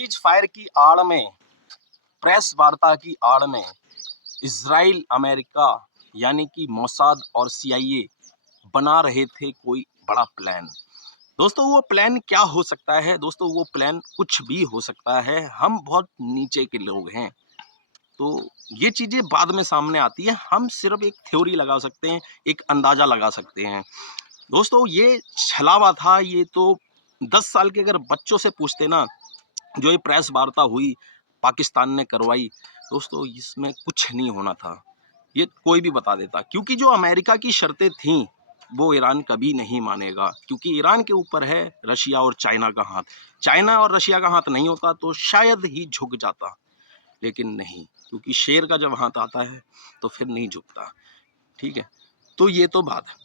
Cease fire की आड़ में, प्रेस वार्ता की आड़ में इजराइल अमेरिका यानी कि मोसाद और सीआईए बना रहे थे कोई बड़ा प्लान। दोस्तों वो प्लान क्या हो सकता है? दोस्तों वो प्लान कुछ भी हो सकता है। हम बहुत नीचे के लोग हैं, तो ये चीजें बाद में सामने आती है। हम सिर्फ एक थ्योरी लगा सकते हैं, एक अंदाजा लगा सकते हैं। दोस्तों ये छलावा था। ये तो 10 साल के अगर बच्चों से पूछते ना, जो ये प्रेस वार्ता हुई पाकिस्तान ने करवाई, दोस्तों इसमें कुछ नहीं होना था, ये कोई भी बता देता। क्योंकि जो अमेरिका की शर्तें थीं वो ईरान कभी नहीं मानेगा, क्योंकि ईरान के ऊपर है रशिया और चाइना का हाथ। चाइना और रशिया का हाथ नहीं होता तो शायद ही झुक जाता, लेकिन नहीं, क्योंकि शेर का जब हाथ आता है तो फिर नहीं झुकता। ठीक है, तो ये तो बात।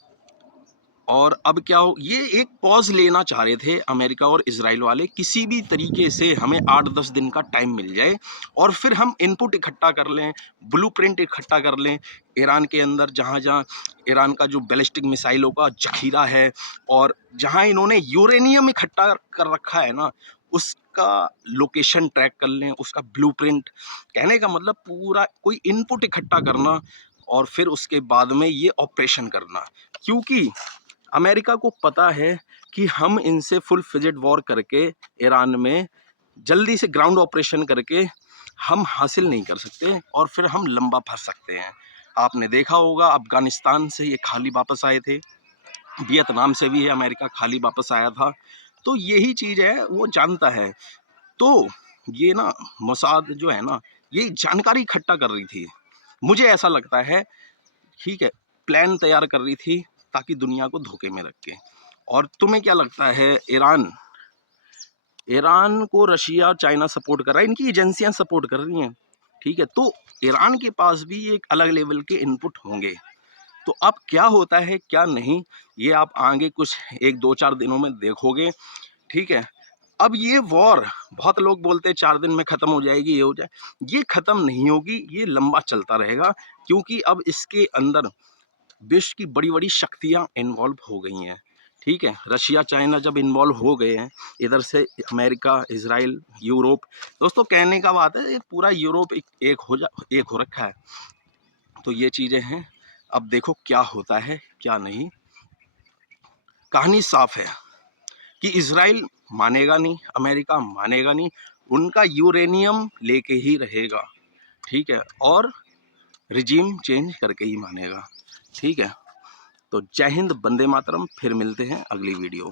और अब क्या हो, ये एक पॉज लेना चाह रहे थे अमेरिका और इजराइल वाले, किसी भी तरीके से हमें 8-10 दिन का टाइम मिल जाए और फिर हम इनपुट इकट्ठा कर लें, ब्लूप्रिंट इकट्ठा कर लें ईरान के अंदर, जहाँ जहाँ ईरान का जो बैलिस्टिक मिसाइलों का जखीरा है और जहाँ इन्होंने यूरेनियम इकट्ठा कर रखा है ना, उसका लोकेशन ट्रैक कर लें, उसका ब्लूप्रिंट। कहने का मतलब पूरा कोई इनपुट इकट्ठा करना और फिर उसके बाद में ये ऑपरेशन करना। क्योंकि अमेरिका को पता है कि हम इनसे फुल फ्लेजेड वॉर करके ईरान में जल्दी से ग्राउंड ऑपरेशन करके हम हासिल नहीं कर सकते और फिर हम लंबा फंस सकते हैं। आपने देखा होगा अफगानिस्तान से ये खाली वापस आए थे, वियतनाम से भी है अमेरिका खाली वापस आया था। तो यही चीज़ है, वो जानता है। तो ये ना मोसाद जो है ना, ये जानकारी इकट्ठा कर रही थी, मुझे ऐसा लगता है। ठीक है, प्लान तैयार कर रही थी ताकि दुनिया को धोखे में रखे। और तुम्हें क्या लगता है, ईरान ईरान को रशिया चाइना सपोर्ट कर रहा है, इनकी एजेंसियां सपोर्ट कर रही हैं। ठीक है, तो ईरान के पास भी एक अलग लेवल के इनपुट होंगे। तो अब क्या होता है क्या नहीं, ये आप आगे कुछ 1-2-4 दिनों में देखोगे। ठीक है, अब ये वॉर, बहुत लोग बोलते हैं 4 दिन में ख़त्म हो जाएगी, ये हो जाए, ये ख़त्म नहीं होगी, ये लंबा चलता रहेगा। क्योंकि अब इसके अंदर विश्व की बड़ी बड़ी शक्तियाँ इन्वॉल्व हो गई हैं। ठीक है, रशिया चाइना जब इन्वॉल्व हो गए हैं, इधर से अमेरिका, इजराइल, यूरोप। दोस्तों कहने का बात है, पूरा यूरोप एक हो रखा है। तो ये चीज़ें हैं, अब देखो क्या होता है क्या नहीं। कहानी साफ है कि इजराइल मानेगा नहीं, अमेरिका मानेगा नहीं, उनका यूरेनियम लेके ही रहेगा। ठीक है, और रिजीम चेंज करके ही मानेगा। ठीक है, तो जय हिंद, वंदे मातरम। फिर मिलते हैं अगली वीडियो।